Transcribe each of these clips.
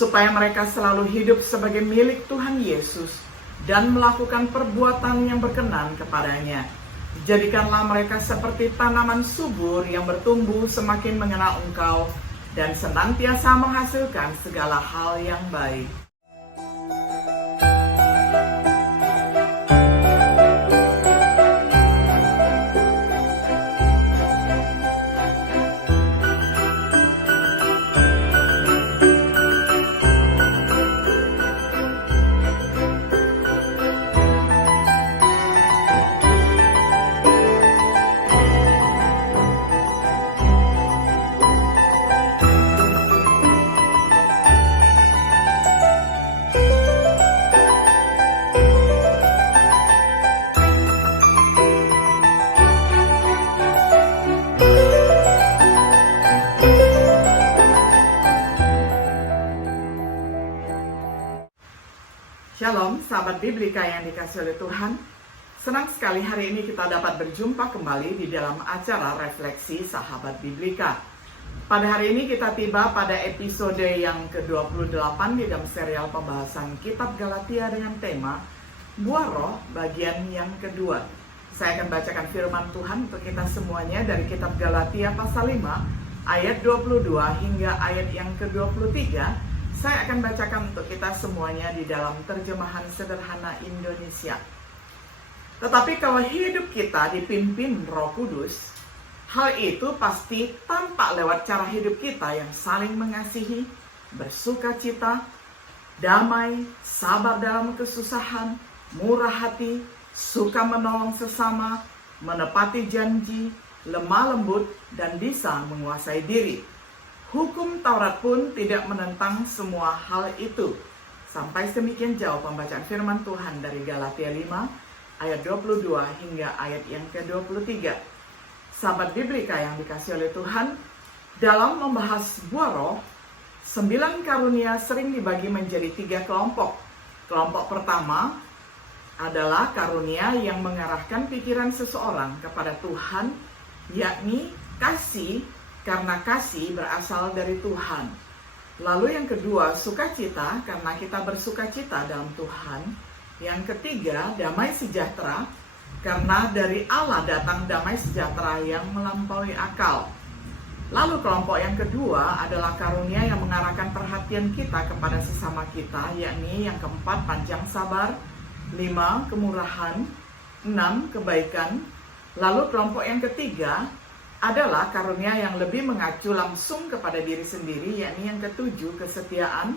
supaya mereka selalu hidup sebagai milik Tuhan Yesus dan melakukan perbuatan yang berkenan kepadanya. Jadikanlah mereka seperti tanaman subur yang bertumbuh semakin mengenal Engkau dan senantiasa menghasilkan segala hal yang baik. Shalom, sahabat Biblika yang dikasihi oleh Tuhan. Senang sekali hari ini kita dapat berjumpa kembali di dalam acara Refleksi Sahabat Biblika. Pada hari ini kita tiba pada episode yang ke-28 di dalam serial pembahasan Kitab Galatia dengan tema Buah Roh bagian yang kedua. Saya akan bacakan firman Tuhan untuk kita semuanya dari Kitab Galatia pasal 5 ayat 22 hingga ayat yang ke-23. Saya akan bacakan untuk kita semuanya di dalam terjemahan sederhana Indonesia. Tetapi kalau hidup kita dipimpin Roh Kudus, hal itu pasti tampak lewat cara hidup kita yang saling mengasihi, bersukacita, damai, sabar dalam kesusahan, murah hati, suka menolong sesama, menepati janji, lemah lembut, dan bisa menguasai diri. Hukum Taurat pun tidak menentang semua hal itu. Sampai demikian jauh pembacaan firman Tuhan dari Galatia 5 ayat 22 hingga ayat yang ke-23. Sahabat Biblika yang dikasihi oleh Tuhan, dalam membahas buah roh, 9 karunia sering dibagi menjadi 3 kelompok. Kelompok pertama adalah karunia yang mengarahkan pikiran seseorang kepada Tuhan, yakni kasih, karena kasih berasal dari Tuhan. Lalu yang kedua, sukacita, karena kita bersukacita dalam Tuhan. Yang ketiga, damai sejahtera, karena dari Allah datang damai sejahtera yang melampaui akal. Lalu kelompok yang kedua adalah karunia yang mengarahkan perhatian kita kepada sesama kita, yakni yang keempat, panjang sabar, 5, kemurahan, 6, kebaikan. Lalu kelompok yang ketiga adalah karunia yang lebih mengacu langsung kepada diri sendiri, yakni yang ketujuh, kesetiaan,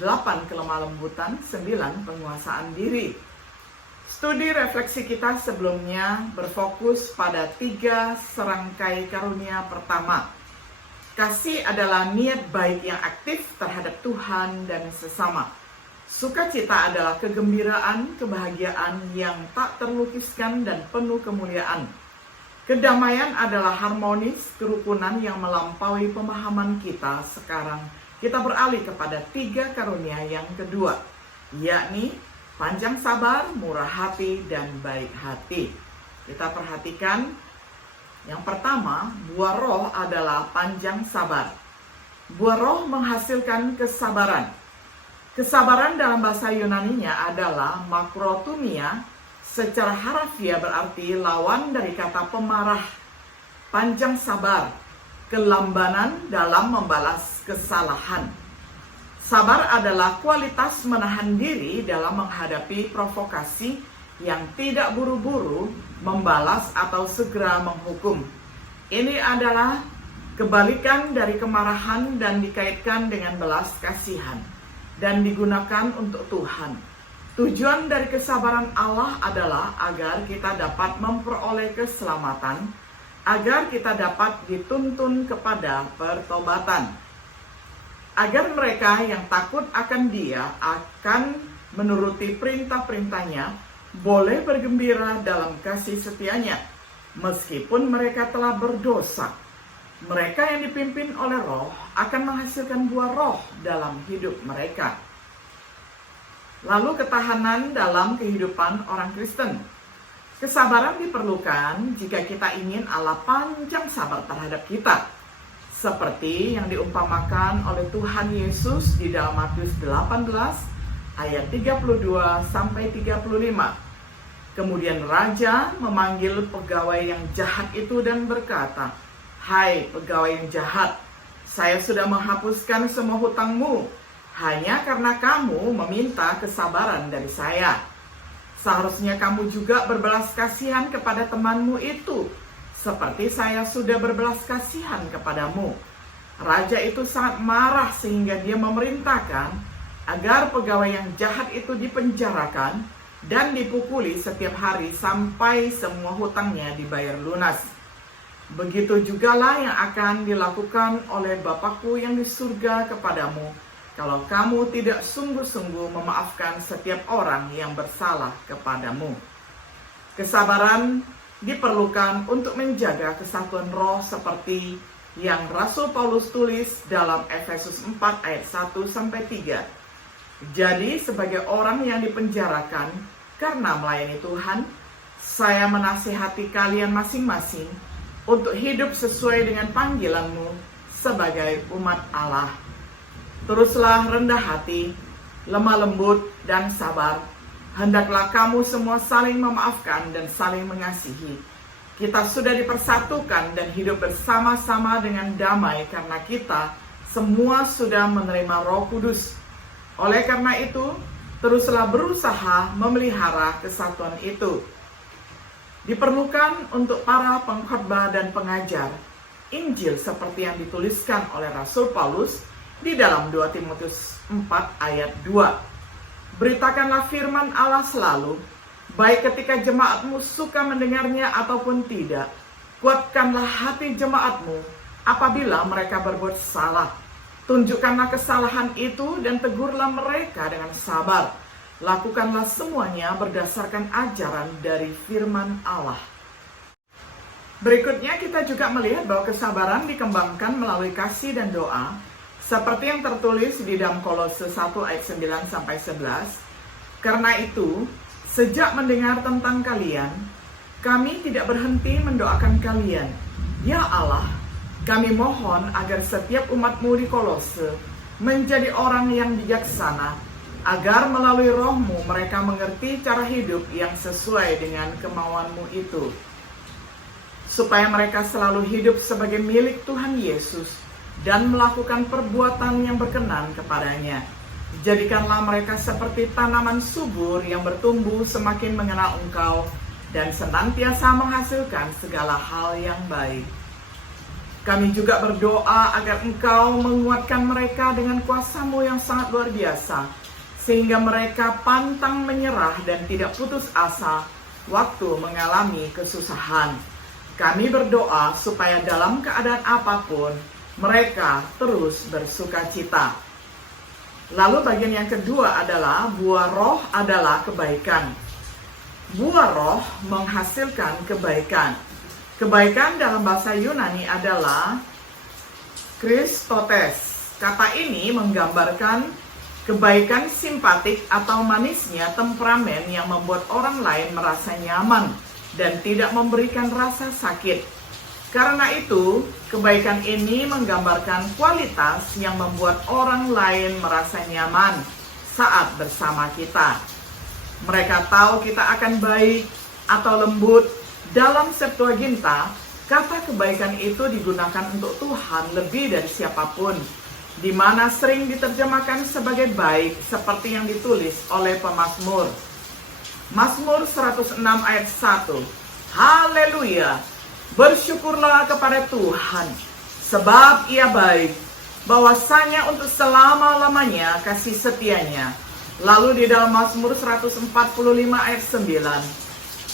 8, kelemah lembutan, 9, penguasaan diri. Studi refleksi kita sebelumnya berfokus pada 3 serangkai karunia pertama. Kasih adalah niat baik yang aktif terhadap Tuhan dan sesama. Sukacita adalah kegembiraan, kebahagiaan yang tak terlukiskan dan penuh kemuliaan. Kedamaian adalah harmonis, kerukunan yang melampaui pemahaman kita. Sekarang kita beralih kepada 3 karunia yang kedua, yakni panjang sabar, murah hati, dan baik hati. Kita perhatikan, yang pertama, buah roh adalah panjang sabar. Buah roh menghasilkan kesabaran. Kesabaran dalam bahasa Yunaninya adalah makrotumia. Secara harafiah berarti lawan dari kata pemarah. Panjang sabar, kelambanan dalam membalas kesalahan. Sabar adalah kualitas menahan diri dalam menghadapi provokasi yang tidak buru-buru membalas atau segera menghukum. Ini adalah kebalikan dari kemarahan dan dikaitkan dengan belas kasihan dan digunakan untuk Tuhan. Tujuan dari kesabaran Allah adalah agar kita dapat memperoleh keselamatan, agar kita dapat dituntun kepada pertobatan. Agar mereka yang takut akan Dia akan menuruti perintah-perintahnya, boleh bergembira dalam kasih setianya, meskipun mereka telah berdosa. Mereka yang dipimpin oleh Roh akan menghasilkan buah roh dalam hidup mereka. Lalu ketahanan dalam kehidupan orang Kristen. Kesabaran diperlukan jika kita ingin Allah panjang sabar terhadap kita. seperti yang diumpamakan oleh Tuhan Yesus di dalam Matius 18 ayat 32 sampai 35. Kemudian raja memanggil pegawai yang jahat itu dan berkata, "Hai pegawai yang jahat, saya sudah menghapuskan semua hutangmu hanya karena kamu meminta kesabaran dari saya. Seharusnya kamu juga berbelas kasihan kepada temanmu itu, seperti saya sudah berbelas kasihan kepadamu." Raja itu sangat marah sehingga dia memerintahkan agar pegawai yang jahat itu dipenjarakan dan dipukuli setiap hari sampai semua hutangnya dibayar lunas. Begitu jugalah yang akan dilakukan oleh Bapakku yang di surga kepadamu, kalau kamu tidak sungguh-sungguh memaafkan setiap orang yang bersalah kepadamu. Kesabaran diperlukan untuk menjaga kesatuan roh seperti yang Rasul Paulus tulis dalam Efesus 4 ayat 1-3. Jadi sebagai orang yang dipenjarakan karena melayani Tuhan, saya menasihati kalian masing-masing untuk hidup sesuai dengan panggilanmu sebagai umat Allah. Teruslah rendah hati, lemah lembut, dan sabar. Hendaklah kamu semua saling memaafkan dan saling mengasihi. Kita sudah dipersatukan dan hidup bersama-sama dengan damai karena kita semua sudah menerima Roh Kudus. Oleh karena itu, teruslah berusaha memelihara kesatuan itu. Diperlukan untuk para pengkhotbah dan pengajar Injil seperti yang dituliskan oleh Rasul Paulus di dalam 2 Timotius 4 ayat 2. Beritakanlah firman Allah selalu, baik ketika jemaatmu suka mendengarnya ataupun tidak. Kuatkanlah hati jemaatmu apabila mereka berbuat salah. Tunjukkanlah kesalahan itu dan tegurlah mereka dengan sabar. Lakukanlah semuanya berdasarkan ajaran dari firman Allah. Berikutnya kita juga melihat bahwa kesabaran dikembangkan melalui kasih dan doa, seperti yang tertulis di dalam Kolose 1 ayat 9-11. Karena itu, sejak mendengar tentang kalian, kami tidak berhenti mendoakan kalian. Ya Allah, kami mohon agar setiap umatmu di Kolose menjadi orang yang bijaksana, agar melalui rohmu mereka mengerti cara hidup yang sesuai dengan kemauanmu itu, supaya mereka selalu hidup sebagai milik Tuhan Yesus dan melakukan perbuatan yang berkenan kepadanya. Jadikanlah mereka seperti tanaman subur yang bertumbuh semakin mengenal Engkau dan senantiasa menghasilkan segala hal yang baik. Kami juga berdoa agar Engkau menguatkan mereka dengan kuasa-Mu yang sangat luar biasa, sehingga mereka pantang menyerah dan tidak putus asa waktu mengalami kesusahan. Kami berdoa supaya dalam keadaan apapun, mereka terus bersuka cita. Lalu bagian yang kedua adalah buah roh adalah kebaikan. Buah roh menghasilkan kebaikan. Kebaikan dalam bahasa Yunani adalah Christotes. Kata ini menggambarkan kebaikan simpatik atau manisnya temperamen yang membuat orang lain merasa nyaman dan tidak memberikan rasa sakit. Karena itu, kebaikan ini menggambarkan kualitas yang membuat orang lain merasa nyaman saat bersama kita. Mereka tahu kita akan baik atau lembut. Dalam Septuaginta, kata kebaikan itu digunakan untuk Tuhan lebih dari siapapun, di mana sering diterjemahkan sebagai baik seperti yang ditulis oleh pemazmur. Mazmur 106 ayat 1. Haleluya! Bersyukurlah kepada Tuhan, sebab Ia baik, bahwasanya untuk selama-lamanya kasih setianya. Lalu di dalam Mazmur 145 ayat 9.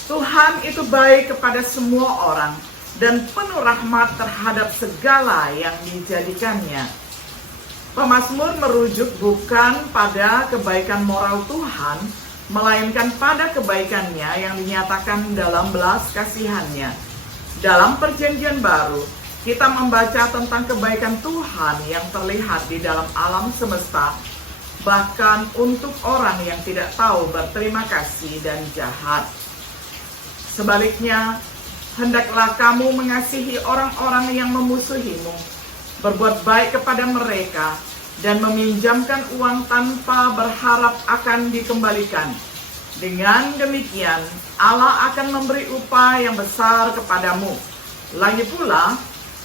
Tuhan itu baik kepada semua orang dan penuh rahmat terhadap segala yang dijadikannya. Pemazmur merujuk bukan pada kebaikan moral Tuhan, melainkan pada kebaikannya yang dinyatakan dalam belas kasihannya. Dalam Perjanjian Baru, kita membaca tentang kebaikan Tuhan yang terlihat di dalam alam semesta, bahkan untuk orang yang tidak tahu berterima kasih dan jahat. Sebaliknya, hendaklah kamu mengasihi orang-orang yang memusuhimu. berbuat baik kepada mereka, dan meminjamkan uang tanpa berharap akan dikembalikan. Dengan demikian, Allah akan memberi upah yang besar kepadamu. Lagi pula,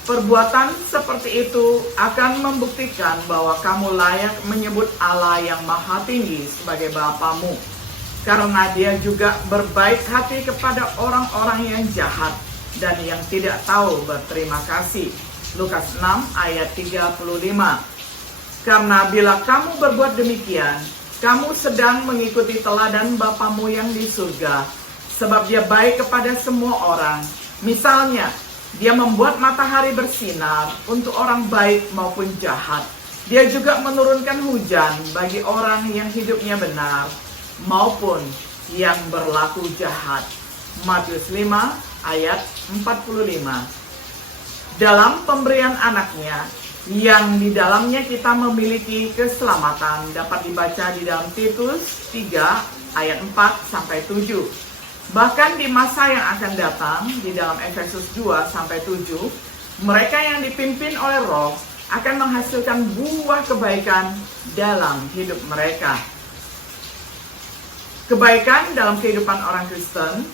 perbuatan seperti itu akan membuktikan bahwa kamu layak menyebut Allah yang Maha Tinggi sebagai Bapamu, karena Dia juga berbaik hati kepada orang-orang yang jahat dan yang tidak tahu berterima kasih. Lukas 6 ayat 35. Karena bila kamu berbuat demikian, kamu sedang mengikuti teladan Bapamu yang di surga, sebab Dia baik kepada semua orang. Misalnya, Dia membuat matahari bersinar untuk orang baik maupun jahat. Dia juga menurunkan hujan bagi orang yang hidupnya benar maupun yang berlaku jahat. Matius 5 ayat 45. Dalam pemberian anaknya, yang di dalamnya kita memiliki keselamatan, dapat dibaca di dalam Titus 3 ayat 4-7. Bahkan di masa yang akan datang, di dalam Efesus 2-7, mereka yang dipimpin oleh Roh akan menghasilkan buah kebaikan dalam hidup mereka. Kebaikan dalam kehidupan orang Kristen,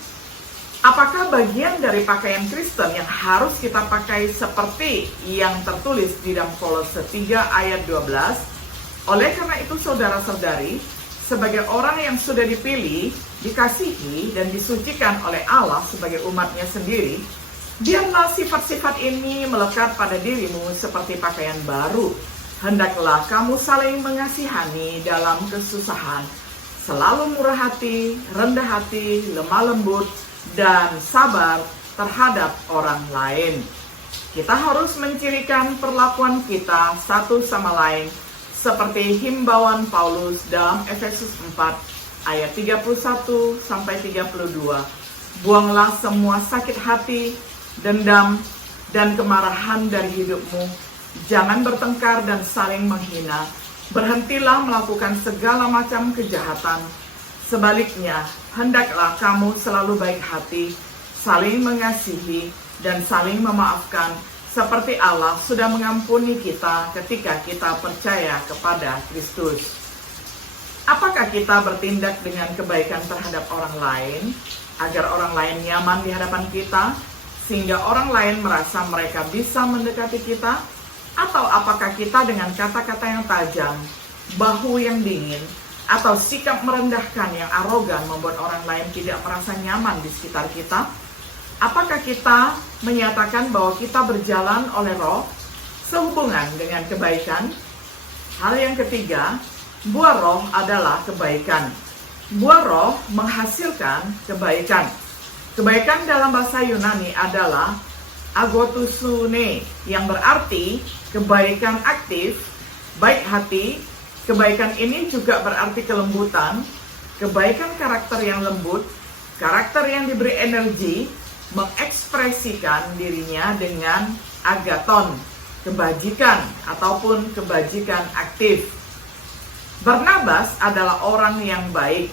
apakah bagian dari pakaian Kristen yang harus kita pakai seperti yang tertulis di dalam Kolose 3 ayat 12? Oleh karena itu saudara-saudari, sebagai orang yang sudah dipilih, dikasihi, dan disucikan oleh Allah sebagai umatnya sendiri, biarlah sifat-sifat ini melekat pada dirimu seperti pakaian baru. Hendaklah kamu saling mengasihani dalam kesusahan, selalu murah hati, rendah hati, lemah lembut, dan sabar terhadap orang lain. Kita harus mencirikan perlakuan kita satu sama lain seperti himbauan Paulus dalam Efesus 4 ayat 31-32. Buanglah semua sakit hati, dendam, dan kemarahan dari hidupmu. Jangan bertengkar dan saling menghina. Berhentilah melakukan segala macam kejahatan. Sebaliknya, hendaklah kamu selalu baik hati, saling mengasihi, dan saling memaafkan, seperti Allah sudah mengampuni kita ketika kita percaya kepada Kristus. Apakah kita bertindak dengan kebaikan terhadap orang lain, agar orang lain nyaman di hadapan kita, sehingga orang lain merasa mereka bisa mendekati kita? Atau apakah kita dengan kata-kata yang tajam, bahu yang dingin, atau sikap merendahkan yang arogan membuat orang lain tidak merasa nyaman di sekitar kita? Apakah kita menyatakan bahwa kita berjalan oleh Roh sehubungan dengan kebaikan? Hal yang ketiga, buah Roh adalah kebaikan. Buah Roh menghasilkan kebaikan. Kebaikan dalam bahasa Yunani adalah agotusune, yang berarti kebaikan aktif, baik hati. Kebaikan ini juga berarti kelembutan, kebaikan karakter yang lembut, karakter yang diberi energi, mengekspresikan dirinya dengan agaton, kebajikan ataupun kebajikan aktif. Barnabas adalah orang yang baik.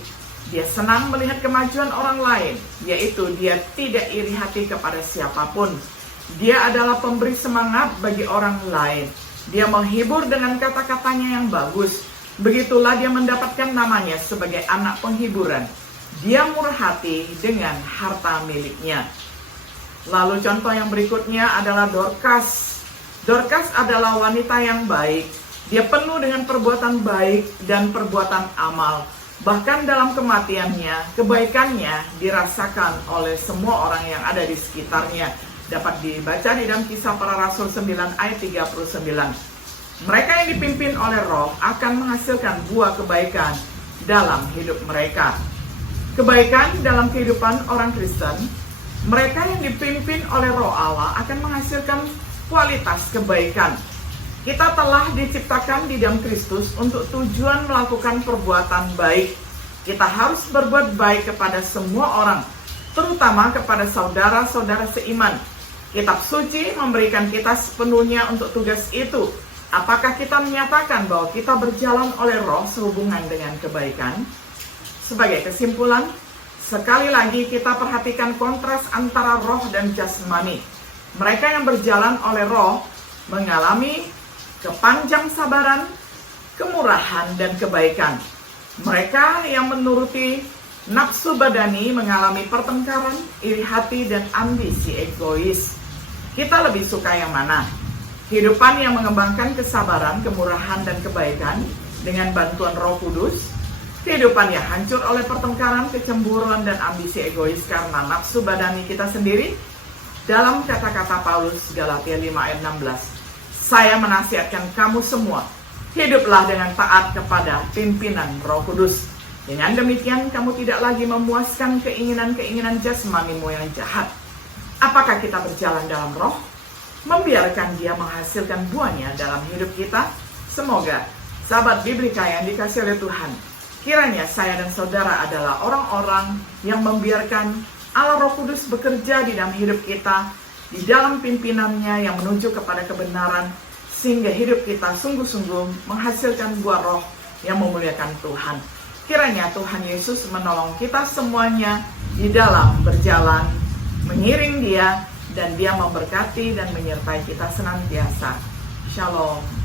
Dia senang melihat kemajuan orang lain, yaitu dia tidak iri hati kepada siapapun. Dia adalah pemberi semangat bagi orang lain. Dia menghibur dengan kata-katanya yang bagus. Begitulah dia mendapatkan namanya sebagai anak penghiburan. Dia murah hati dengan harta miliknya. Lalu contoh yang berikutnya adalah Dorcas. Dorcas adalah wanita yang baik. Dia penuh dengan perbuatan baik dan perbuatan amal. Bahkan dalam kematiannya, kebaikannya dirasakan oleh semua orang yang ada di sekitarnya. Dapat dibaca di dalam Kisah Para Rasul 9 ayat 39. Mereka yang dipimpin oleh Roh akan menghasilkan buah kebaikan dalam hidup mereka. Kebaikan dalam kehidupan orang Kristen, mereka yang dipimpin oleh Roh Allah akan menghasilkan kualitas kebaikan. Kita telah diciptakan di dalam Kristus untuk tujuan melakukan perbuatan baik. Kita harus berbuat baik kepada semua orang, terutama kepada saudara-saudara seiman. Kitab suci memberikan kita sepenuhnya untuk tugas itu. Apakah kita menyatakan bahwa kita berjalan oleh Roh sehubungan dengan kebaikan? Sebagai kesimpulan, sekali lagi kita perhatikan kontras antara roh dan jasmani. Mereka yang berjalan oleh Roh mengalami kepanjang sabaran, kemurahan, dan kebaikan. Mereka yang menuruti nafsu badani mengalami pertengkaran, iri hati, dan ambisi egois. Kita lebih suka yang mana? Kehidupan yang mengembangkan kesabaran, kemurahan, dan kebaikan dengan bantuan Roh Kudus, kehidupan yang hancur oleh pertengkaran, kecemburuan, dan ambisi egois karena nafsu badani kita sendiri. Dalam kata-kata Paulus Galatia 5 ayat 16, saya menasihatkan kamu semua, hiduplah dengan taat kepada pimpinan Roh Kudus. Dengan demikian kamu tidak lagi memuaskan keinginan-keinginan jasmanimu yang jahat. Apakah kita berjalan dalam roh? Membiarkan dia menghasilkan buahnya dalam hidup kita? Semoga sahabat Biblika yang dikasihi oleh Tuhan, kiranya saya dan saudara adalah orang-orang yang membiarkan Allah Roh Kudus bekerja di dalam hidup kita, di dalam pimpinannya yang menuju kepada kebenaran, sehingga hidup kita sungguh-sungguh menghasilkan buah roh yang memuliakan Tuhan. Kiranya Tuhan Yesus menolong kita semuanya di dalam berjalan, mengiring Dia, dan Dia memberkati dan menyertai kita senantiasa. Shalom.